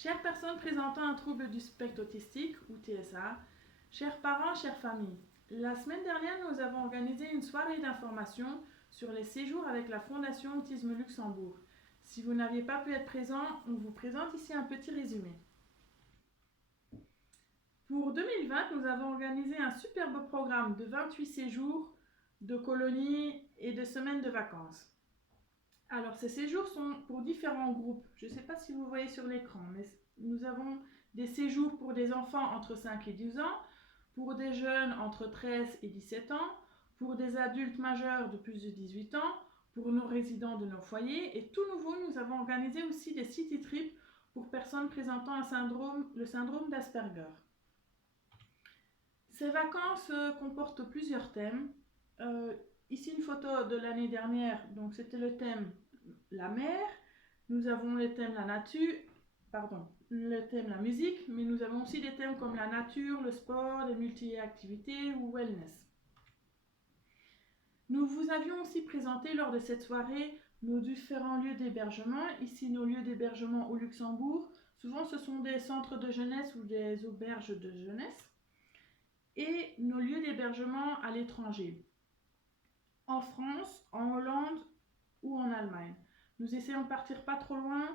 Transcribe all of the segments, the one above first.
Chères personnes présentant un trouble du spectre autistique ou TSA, chers parents, chères familles, la semaine dernière, nous avons organisé une soirée d'information sur les séjours avec la Fondation Autisme Luxembourg. Si vous n'aviez pas pu être présent, on vous présente ici un petit résumé. Pour 2020, nous avons organisé un superbe programme de 28 séjours, de colonies et de semaines de vacances. Alors, ces séjours sont pour différents groupes. Je ne sais pas si vous voyez sur l'écran, mais nous avons des séjours pour des enfants entre 5 et 12 ans, pour des jeunes entre 13 et 17 ans, pour des adultes majeurs de plus de 18 ans, pour nos résidents de nos foyers. Et tout nouveau, nous avons organisé aussi des city trips pour personnes présentant le syndrome d'Asperger. Ces vacances comportent plusieurs thèmes. Ici une photo de l'année dernière, donc c'était le thème la mer, nous avons le thème le thème la musique, mais nous avons aussi des thèmes comme la nature, le sport, les multi-activités ou wellness. Nous vous avions aussi présenté lors de cette soirée nos différents lieux d'hébergement. Ici nos lieux d'hébergement au Luxembourg, souvent ce sont des centres de jeunesse ou des auberges de jeunesse, et nos lieux d'hébergement à l'étranger, en France, en Hollande ou en Allemagne. Nous essayons de partir pas trop loin.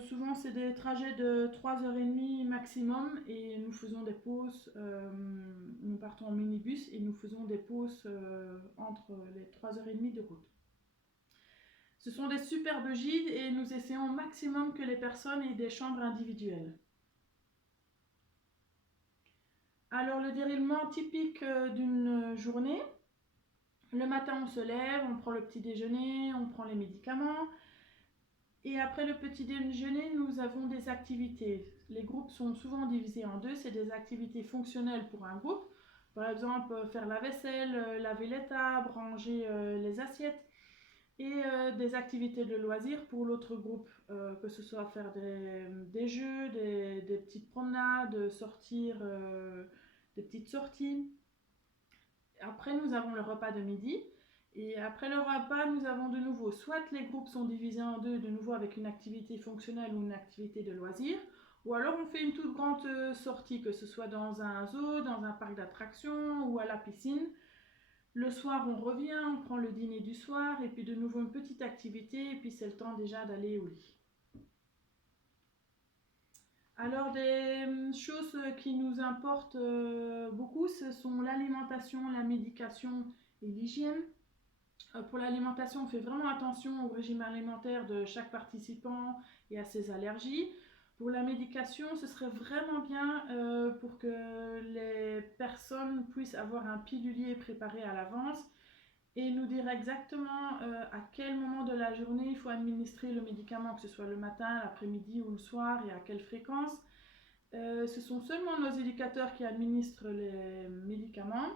Souvent, c'est des trajets de 3h30 maximum et nous faisons des pauses. Nous partons en minibus et nous faisons des pauses entre les 3h30 de route. Ce sont des superbes gîtes et nous essayons au maximum que les personnes aient des chambres individuelles. Alors, le déroulement typique d'une journée. Le matin, on se lève, on prend le petit déjeuner, on prend les médicaments. Et après le petit déjeuner, nous avons des activités. Les groupes sont souvent divisés en deux. C'est des activités fonctionnelles pour un groupe. Par exemple, faire la vaisselle, laver les tables, ranger les assiettes. Et des activités de loisirs pour l'autre groupe, que ce soit faire des jeux, des petites promenades, sortir, des petites sorties. Après, nous avons le repas de midi. Et après le repas, nous avons de nouveau, soit les groupes sont divisés en deux, de nouveau avec une activité fonctionnelle ou une activité de loisir, ou alors on fait une toute grande sortie, que ce soit dans un zoo, dans un parc d'attractions ou à la piscine. Le soir, on revient, on prend le dîner du soir, et puis de nouveau une petite activité, et puis c'est le temps déjà d'aller au lit. Alors, des choses qui nous importent beaucoup, ce sont l'alimentation, la médication et l'hygiène. Pour l'alimentation, on fait vraiment attention au régime alimentaire de chaque participant et à ses allergies. Pour la médication, ce serait vraiment bien pour que les personnes puissent avoir un pilulier préparé à l'avance et nous dire exactement à quel moment de la journée il faut administrer le médicament, que ce soit le matin, l'après-midi ou le soir, et à quelle fréquence. Ce sont seulement nos éducateurs qui administrent les médicaments.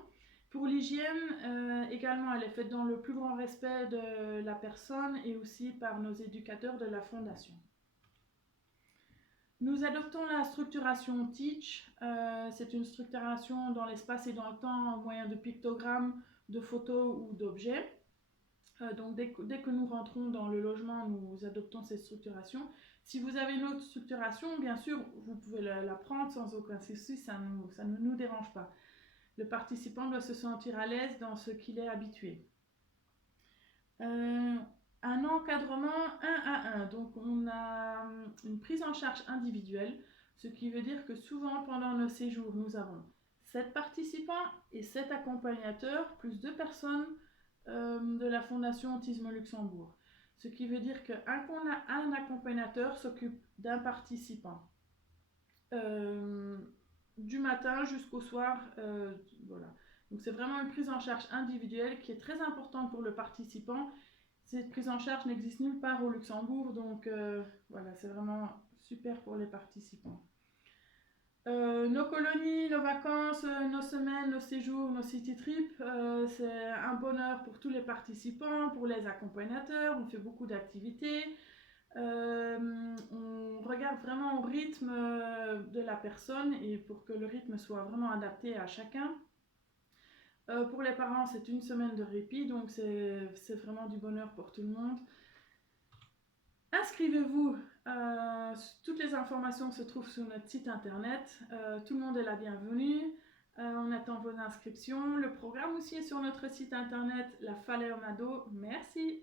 Pour l'hygiène, également, elle est faite dans le plus grand respect de la personne et aussi par nos éducateurs de la fondation. Nous adoptons la structuration Teach. C'est une structuration dans l'espace et dans le temps au moyen de pictogrammes, de photos ou d'objets. Donc dès que nous rentrons dans le logement, nous adoptons cette structuration. Si vous avez une autre structuration, bien sûr, vous pouvez la prendre sans aucun souci, ça ne nous dérange pas. Le participant doit se sentir à l'aise dans ce qu'il est habitué. Un encadrement 1 à 1, donc on a une prise en charge individuelle, ce qui veut dire que souvent pendant nos séjours, nous avons 7 participants et 7 accompagnateurs, plus 2 personnes de la Fondation Autisme Luxembourg. Ce qui veut dire qu'un accompagnateur s'occupe d'un participant du matin jusqu'au soir. Voilà. Donc c'est vraiment une prise en charge individuelle qui est très importante pour le participant. Cette prise en charge n'existe nulle part au Luxembourg, donc voilà, c'est vraiment super pour les participants. Nos colonies, nos vacances, nos semaines, nos séjours, nos city trips, c'est un bonheur pour tous les participants, pour les accompagnateurs. On fait beaucoup d'activités. On regarde vraiment au rythme de la personne et pour que le rythme soit vraiment adapté à chacun. Pour les parents, c'est une semaine de répit, donc c'est vraiment du bonheur pour tout le monde. Inscrivez-vous Toutes les informations se trouvent sur notre site internet. Tout le monde est la bienvenue. On attend vos inscriptions. Le programme aussi est sur notre site internet La Falaise Mado. Merci.